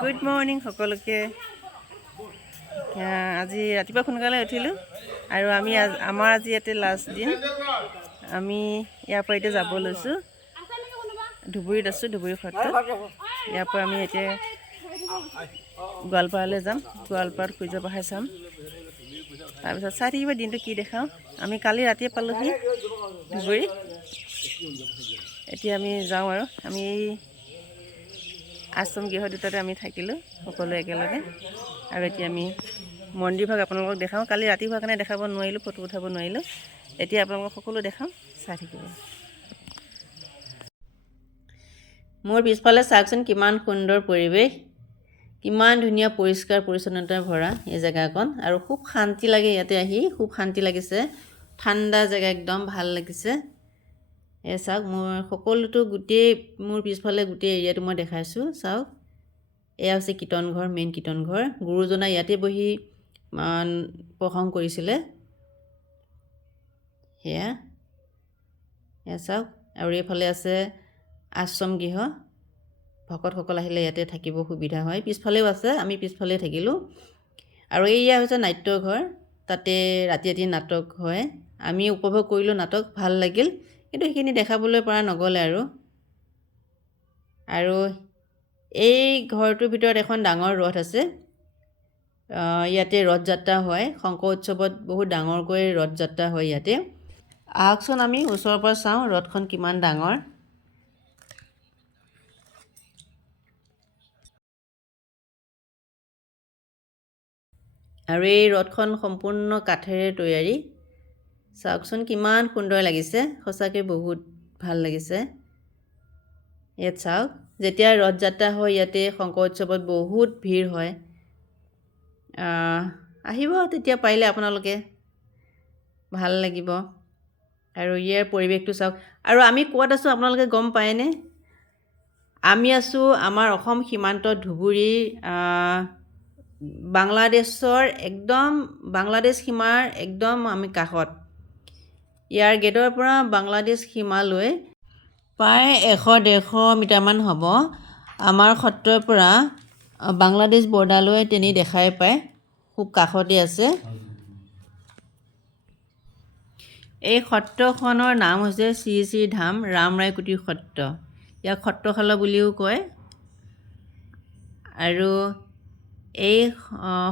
Good morning সকলোকে। আজি ৰাতিপুৱা সোনকালে উঠিলোঁ আৰু আমাৰ আজি ইয়াতে লাষ্ট দিন। আমি ইয়াৰ পৰা এতিয়া যাব লৈছোঁ। ধুবুৰীত আছোঁ, ধুবুৰী সত্ৰ। ইয়াৰ পৰা আমি এতিয়া গোৱালপাৰালৈ যাম। গোৱালপাৰাত সূৰ্য পাহাৰ চাম। তাৰপিছত চাই থাকিব দিনটো কি দেখাওঁ। আমি কালি ৰাতিয়ে পালোঁহি ধুবুৰী। এতিয়া আমি যাওঁ আৰু আমি আশ্ৰম গৃহ দুটাতে আমি থাকিলোঁ সকলোৱে একেলগে। আৰু এতিয়া আমি মন্দিৰভাগ আপোনালোকক দেখাওঁ। কালি ৰাতি হোৱাৰ কাৰণে দেখাব নোৱাৰিলোঁ, ফটো উঠাব নোৱাৰিলোঁ। এতিয়া আপোনালোকক সকলো দেখাওঁ, চাই থাকিব। মোৰ পিছফালে চাওকচোন কিমান সুন্দৰ পৰিৱেশ, কিমান ধুনীয়া পৰিষ্কাৰ পৰিচ্ছন্নতাৰে ভৰা এই জেগাকণ। আৰু খুব শান্তি লাগে ইয়াতে আহি, খুব শান্তি লাগিছে। ঠাণ্ডা জেগা, একদম ভাল লাগিছে। চাওক মোৰ সকলোটো গোটেই মোৰ পিছফালে গোটেই এৰিয়াটো মই দেখাইছোঁ। চাওক এয়া হৈছে কীৰ্তন ঘৰ, মেইন কীৰ্তন ঘৰ। গুৰুজনাই ইয়াতে বহি প্ৰসংগ কৰিছিলে। সেয়া চাওক। আৰু এইফালে আছে আশ্ৰম গৃহ। ভকতসকল আহিলে ইয়াতে থাকিব সুবিধা হয়। পিছফালেও আছে, আমি পিছফালে থাকিলোঁ। আৰু এয়া হৈছে নাট্যঘৰ, তাতে ৰাতি ৰাতি নাটক হয়। আমি উপভোগ কৰিলোঁ নাটক, ভাল লাগিল। কিন্তু সেইখিনি দেখাবলৈ পৰা নগ'লে আৰু এই ঘৰটোৰ ভিতৰত এখন ডাঙৰ ৰথ আছে। ইয়াতে ৰথযাত্ৰা হয়। শংকৰ উৎসৱত বহুত ডাঙৰকৈ ৰথযাত্ৰা হয় ইয়াতে। আহকচোন আমি ওচৰৰ পৰা চাওঁ ৰথখন কিমান ডাঙৰ। আৰু এই ৰথখন সম্পূৰ্ণ কাঠেৰে তৈয়াৰী। চাওকচোন কিমান সুন্দৰ লাগিছে, সঁচাকৈ বহুত ভাল লাগিছে। ইয়াত চাওক, যেতিয়া ৰথযাত্ৰা হয় ইয়াতে শংকৰ উৎসৱত বহুত ভিৰ হয়। আহিব তেতিয়া পাৰিলে আপোনালোকে, ভাল লাগিব। আৰু ইয়াৰ পৰিৱেশটো চাওক। আৰু আমি ক'ত আছোঁ আপোনালোকে গম পায়নে? আমি আছোঁ আমাৰ অসম সীমান্ত ধুবুৰী, বাংলাদেশৰ বাংলাদেশ সীমাৰ একদম আমি কাষত। ইয়াৰ গেটৰ পৰা বাংলাদেশ সীমালৈ প্ৰায় 100-150 মিটাৰমান হ'ব। আমাৰ সত্ৰৰ পৰা বাংলাদেশ বৰ্ডাৰলৈ তেনেই দেখাই পায়, খুব কাষতে আছে। এই সত্ৰখনৰ নাম হৈছে শ্ৰী শ্ৰী ধাম ৰামৰায়কুটি সত্ৰ। ইয়াক সত্ৰশালা বুলিও কয়। আৰু এই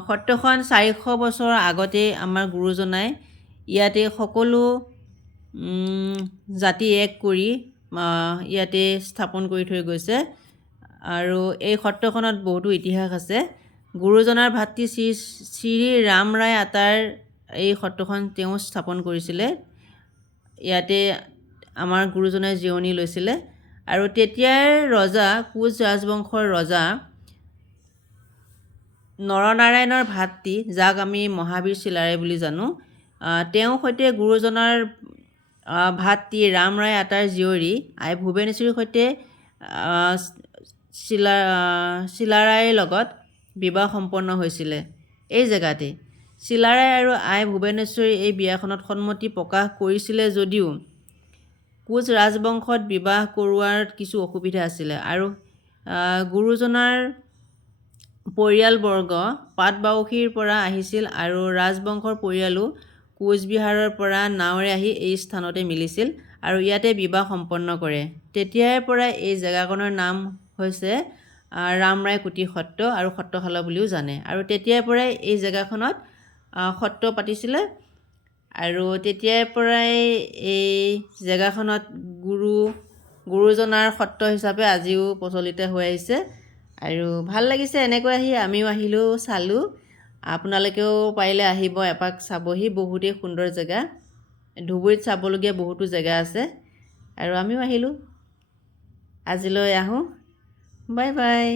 সত্ৰখন 400 বছৰ আগতে আমাৰ গুৰুজনাই ইয়াতে সকলো জাতি এক কৰি ইয়াতে স্থাপন কৰি থৈ গৈছে। আৰু এই সত্ৰখনত বহুতো ইতিহাস আছে। গুৰুজনাৰ ভাতৃ শ্ৰী শ্ৰী ৰামৰায় আতাৰ এই সত্ৰখন তেওঁ স্থাপন কৰিছিলে। ইয়াতে আমাৰ গুৰুজনাই জিৰণি লৈছিলে। আৰু তেতিয়াৰ ৰজা, কোচ ৰাজবংশৰ ৰজা নৰনাৰায়ণৰ ভাতৃ, যাক আমি মহাবীৰ চিলাৰায় বুলি জানো, তেওঁৰ সৈতে গুৰুজনাৰ ভাতৃ ৰামৰায় আতাৰ জীয়ৰী আই ভুৱনেশ্বৰীৰ সৈতে চিলাৰায়ৰ লগত বিবাহ সম্পন্ন হৈছিলে এই জেগাতে। চিলাৰায় আৰু আই ভুৱনেশ্বৰী এই বিয়াখনত সন্মতি প্ৰকাশ কৰিছিলে যদিও কোচ ৰাজবংশত বিবাহ কৰোৱাৰ কিছু অসুবিধা আছিলে। আৰু গুৰুজনাৰ পৰিয়ালবৰ্গ পাটবাউসীৰ পৰা আহিছিল আৰু ৰাজবংশৰ পৰিয়ালো কোচবিহাৰৰ পৰা নাৱেৰে আহি এই স্থানতে মিলিছিল আৰু ইয়াতে বিবাহ সম্পন্ন কৰে। তেতিয়াৰ পৰা এই জেগাকণৰ নাম হৈছে ৰামৰায়কুটি সত্ৰ আৰু সত্ৰশালা বুলিও জানে। আৰু তেতিয়াৰ পৰাই এই জেগাখনত সত্ৰ পাতিছিলে। আৰু তেতিয়াৰ পৰাই এই জেগাখনত গুৰুজনাৰ সত্ৰ হিচাপে আজিও প্ৰচলিত হৈ আহিছে। আৰু ভাল লাগিছে এনেকৈ আহি, আমিও আহিলোঁ, চালোঁ। আপোনালোকেও পাৰিলে আহিব, এপাক চাবহি। বহুতেই সুন্দৰ জেগা। ধুবুৰীত চাবলগীয়া বহুতো জেগা আছে। আৰু আমিও আহিলোঁ। আজিলৈ আহোঁ, বাই বাই।